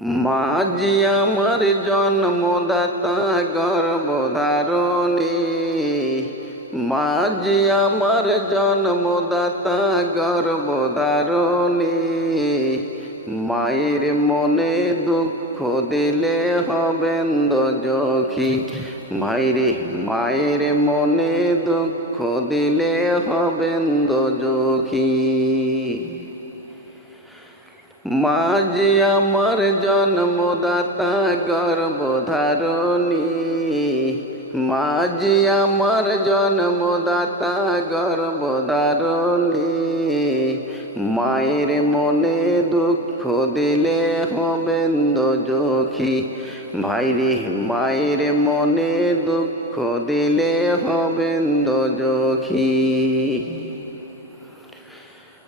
মাঝি আমার জন্মদাতা, গর্ভধারণী। মাঝি আমার জন্মদাতা, গর্ভধারণী। মায়ের মনে দুঃখ দিলে হবেন দোজখী ভাইরে মায়ের মনে দুঃখ দিলে হবেন দোজখী মাঝে আমার জন্মদাতা গর্ভধারণী। মাঝে আমার জন্মদাতা গর্ভধারণী। মায়ের মনে দুঃখ দিলে হবেন দোজখী ভাইরে, মায়ের মনে দুঃখ দিলে হবেন দোজখী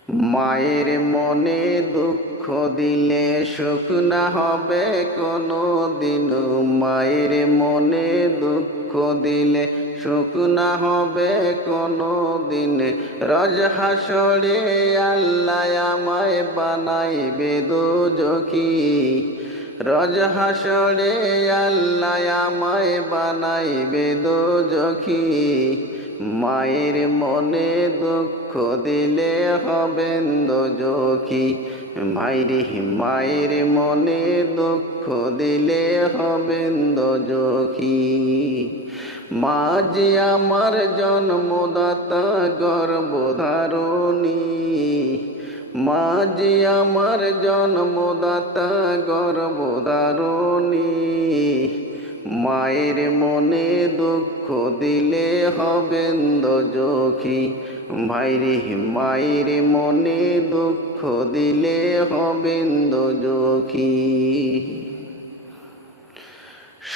মায়ের মনে দুঃখ দিলে সুখ না হবে কোনো দিন। মায়ের মনে দুঃখ দিলে সুখ না হবে কোনো দিন। রজ হাসরে আল্লাহ আমায় বানাইবে দুজখী। রজ হাসরে আল্লাহ আমায় বানাইবে দুজখী। মায়ের মনে দুঃখ দিলে হবেন দোজখী। মায়ের মায়ের মনে দুঃখ দিলে হবেন দোজখী মাঝে আমার জন্মদাতা গর্ভধারণী। মাঝে আমার জন্মদাতা গর্ভধারণী। মায়ের মনে দুঃখ দিলে হবেন দোজখী ভাইরে মায়ের মনে দুঃখ দিলে হবেন দোজখী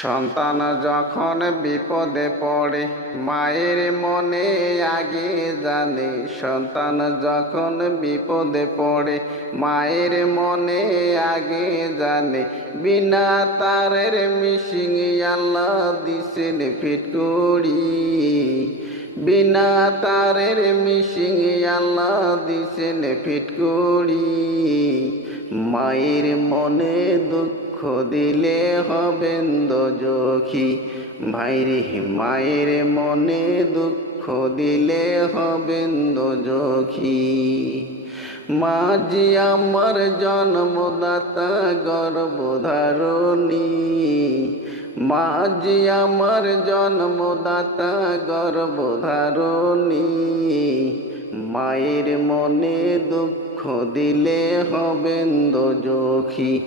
সন্তান যখন বিপদে পড়ে, মায়ের মনে আগে জানে। সন্তান যখন বিপদে পড়ে, মায়ের মনে আগে জানে। বিনা তারের মিশিং আল্লাহ দিছেন ফিটকুড়ি বিনা তারের মিশিং আল্লাহ দিছেন ফিটকুড়ি মায়ের মনে দুঃখ দিলে হবেন দোজখী ভাইরে মায়ের মনে দুঃখ দিলে হবেন দোজখী মাঝি আমার জন্মদাতা গর্ভধারণী। মাঝি আমার জন্মদাতা গর্ভধারণী। মায়ের মনে দুঃখ দিলে হবেন দোজখী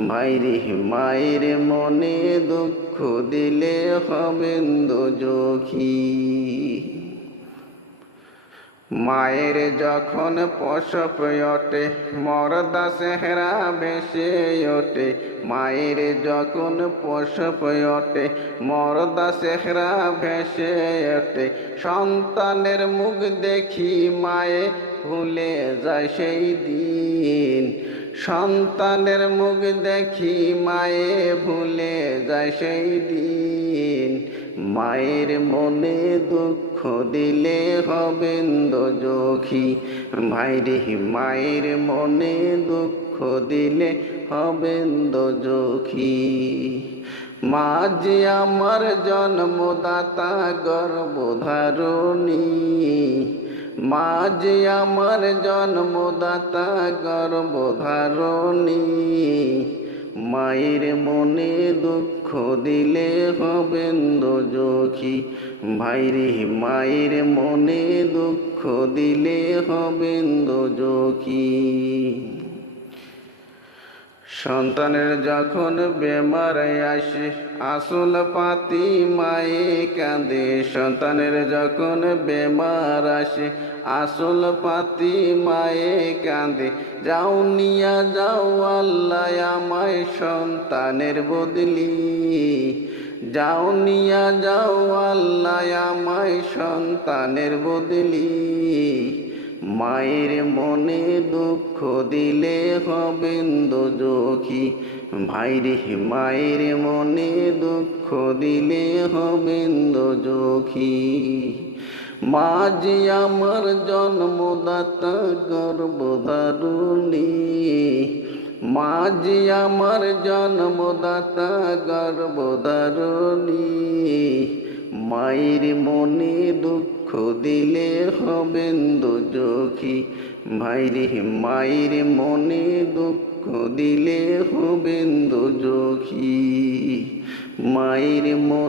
মায়ের মায়ের মনে দুঃখ দিলে হবেন দোজখী মায়ের যখন পশপ ওঠে, মরদা সেহরা ভেসে ওঠে। মায়ের যখন পশপ ওঠে, মরদা সেহরা ভেসে ওঠে। সন্তানের মুখ দেখি মায়ে ভুলে যায় সেই দিন। সন্তানের মুখ দেখি মায়ে ভুলে যায় সেই দিন। মায়ের মনে দুঃখ দিলে হবেন দোজখী ভাইরে মায়ের মনে দুঃখ দিলে হবেন দোজখী মাঝে আমার জন্মদাতা, গর্ভধারণী। মাঝে আমার জন্মদাতা, গর্ভধারণী। মায়ের মনে দুঃখ দিলে হবেন দোজখী ভাইরে মায়ের মনে দুঃখ দিলে হবেন দোজখী সন্তানের যখন বেমার আসে, আসল পাতি মায়ে কাঁদে। সন্তানের যখন বেমার আসে, আসল পাতি মায়ে কাঁদে। যাও নিয়া যাও আল্লাহ আমায় সন্তানের বদলি। যাও নিয়া যাও আল্লাহ আমায় সন্তানের বদলি। মায়ের মনে দুঃখ দিলে হবেন দোজখী ভাইরে মায়ের মনে দুঃখ দিলে হবেন দোজখী মাঝে আমার জন্মদাতা, গর্ভধারণী। মাঝি আমার জন্মদাতা গর্বদারণী মায়ের মনে দুঃখ দিলে হবেন দুজখী। ভাইরে মায়ের মনে দুঃখ দিলে হবেন দুজখী। মায়ের মনে